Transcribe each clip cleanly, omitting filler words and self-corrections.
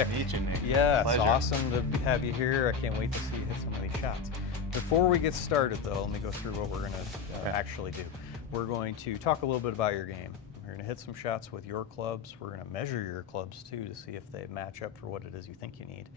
Nick. to meet you, Nick. Yeah, Pleasure. it's awesome to have you here. I can't wait to see you hit some of these shots. Before we get started, though, let me go through what we're going to actually do. We're going to talk a little bit about your game. We're going to hit some shots with your clubs. We're going to measure your clubs, too, to see if they match up for what it is you think you need.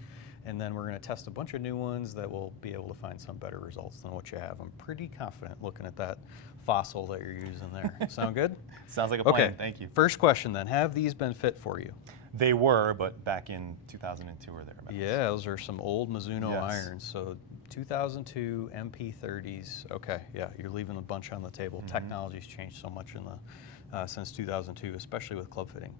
And then we're going to test a bunch of new ones that will be able to find some better results than what you have. I'm pretty confident looking at that fossil that you're using there. Sound good? Sounds like a plan. Okay. Thank you. First question then. Have these been fit for you? They were, but back in 2002 or thereabouts. Yeah, those are some old Mizuno Yes. irons. So 2002 MP30s. Okay, yeah, you're leaving a bunch on the table. Technology's changed so much in the since 2002, especially with club fitting.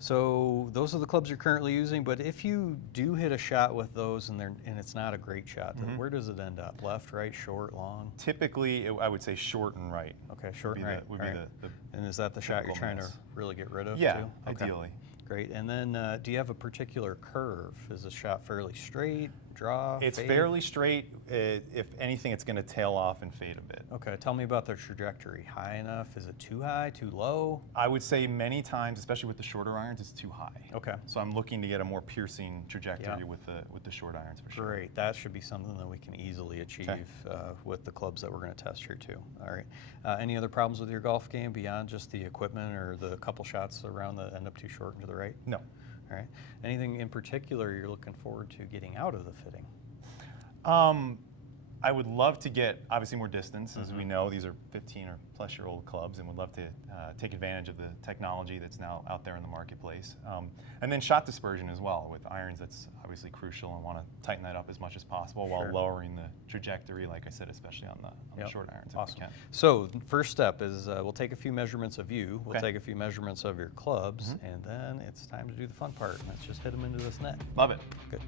So those are the clubs you're currently using. But if you do hit a shot with those and it's not a great shot, then where does it end up? Left, right, short, long? Typically, I would say short and right. Okay, short and right. Would be the and is that the shot you're typical trying miss. to really get rid of? Yeah, too? Okay. ideally. Great. And then do you have a particular curve? Is the shot fairly straight, draw, It's fade? fairly straight. If anything, it's going to tail off and fade a bit. Okay, tell me about the trajectory. High enough? Is it too high, too low? I would say many times, especially with the shorter irons, it's too high. Okay. So I'm looking to get a more piercing trajectory with the short irons for sure. Great. That should be something that we can easily achieve with the clubs that we're going to test here too. All right. Any other problems with your golf game beyond just the equipment or the couple shots around that end up too short and to the right? No. All right. Anything in particular you're looking forward to getting out of the fitting? I would love to get, obviously, more distance. As we know, these are 15 or plus year old clubs, and would love to take advantage of the technology that's now out there in the marketplace. And then shot dispersion as well. With irons, that's obviously crucial, and want to tighten that up as much as possible while lowering the trajectory, like I said, especially on the short irons. Awesome. If we can. So first step is we'll take a few measurements of you, we'll Okay. take a few measurements of your clubs, and then it's time to do the fun part. Let's just hit them into this net. Love it. Good.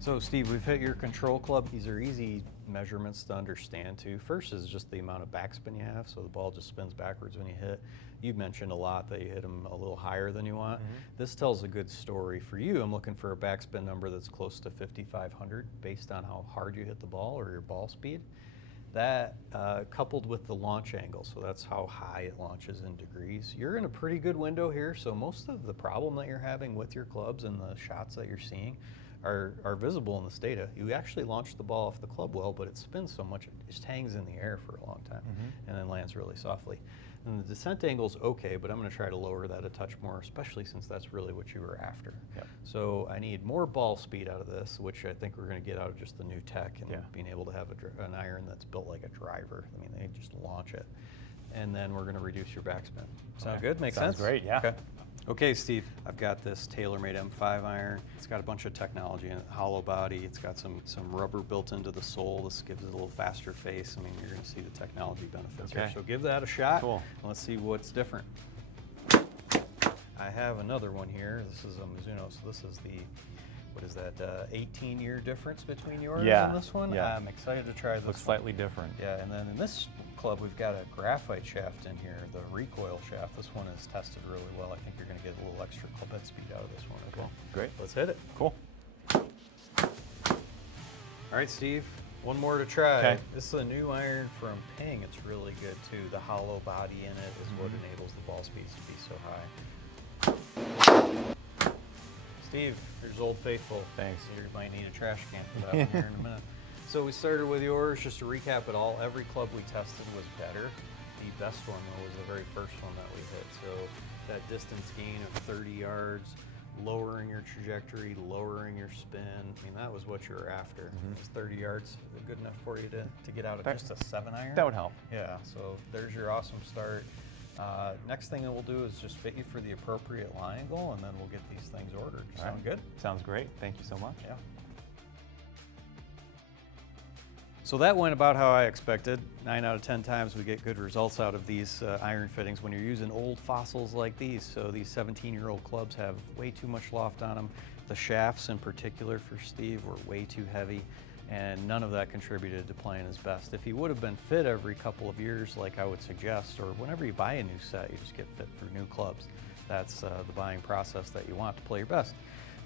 So Steve, we've hit your control club. These are easy measurements to understand too. First is just the amount of backspin you have, so the ball just spins backwards when you hit. You've mentioned a lot that you hit them a little higher than you want. This tells a good story. For you, I'm looking for a backspin number that's close to 5,500 based on how hard you hit the ball or your ball speed. That coupled with the launch angle, so that's how high it launches in degrees. You're in a pretty good window here, so most of the problem that you're having with your clubs and the shots that you're seeing are visible in this data. You actually launch the ball off the club well, but it spins so much it just hangs in the air for a long time and then lands really softly. And the descent angle's okay, but I'm going to try to lower that a touch more, especially since that's really what you were after. Yep. So I need more ball speed out of this, which I think we're going to get out of just the new tech and being able to have an iron that's built like a driver. I mean, they just launch it. And then we're going to reduce your backspin. Sound good? Make sense? Sounds great, yeah. Okay. Okay, Steve, I've got this TaylorMade M5 iron. It's got a bunch of technology in it, hollow body. It's got some rubber built into the sole. This gives it a little faster face. I mean, you're going to see the technology benefits here. So give that a shot. Cool. And let's see what's different. I have another one here. This is a Mizuno, so this is the, what is that, 18-year difference between yours and this one? Yeah. I'm excited to try this Looks one. slightly different. Yeah, and then in this club, we've got a graphite shaft in here, the recoil shaft. This one is tested really well. I think you're going to get a little extra club head speed out of this one as well. Great. Let's hit it. Cool. All right, Steve, one more to try. Okay. This is a new iron from Ping. It's really good too. The hollow body in it is what enables the ball speeds to be so high. Steve, here's Old Faithful. Thanks. You might need a trash can for that one here in a minute. So we started with yours. Just to recap it all, every club we tested was better. The best one, though, was the very first one that we hit. So that distance gain of 30 yards, lowering your trajectory, lowering your spin. I mean, that was what you were after. Is 30 yards good enough for you to get out of just a 7-iron? That would help. Yeah, so there's your awesome start. Next thing that we'll do is just fit you for the appropriate lie angle, and then we'll get these things ordered. Sound good? Sounds great. Thank you so much. Yeah. So that went about how I expected. 9 out of 10 times we get good results out of these iron fittings when you're using old fossils like these. So these 17-year-old clubs have way too much loft on them. The shafts in particular for Steve were way too heavy, and none of that contributed to playing his best. If he would have been fit every couple of years like I would suggest, or whenever you buy a new set, you just get fit for new clubs. That's the buying process that you want to play your best.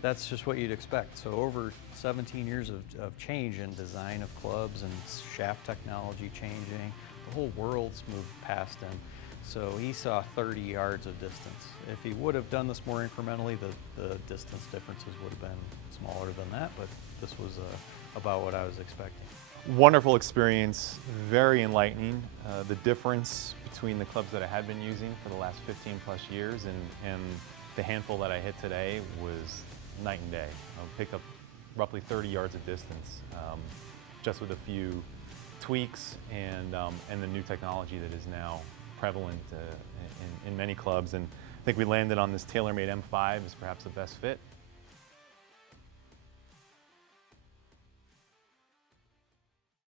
That's just what you'd expect. So over 17 years of change in design of clubs and shaft technology changing, the whole world's moved past him. So he saw 30 yards of distance. If he would have done this more incrementally, the distance differences would have been smaller than that, but this was about what I was expecting. Wonderful experience, very enlightening. The difference between the clubs that I had been using for the last 15 plus years and the handful that I hit today was night and day. I'll pick up roughly 30 yards of distance just with a few tweaks and the new technology that is now prevalent in many clubs. And I think we landed on this TaylorMade M5 as perhaps the best fit.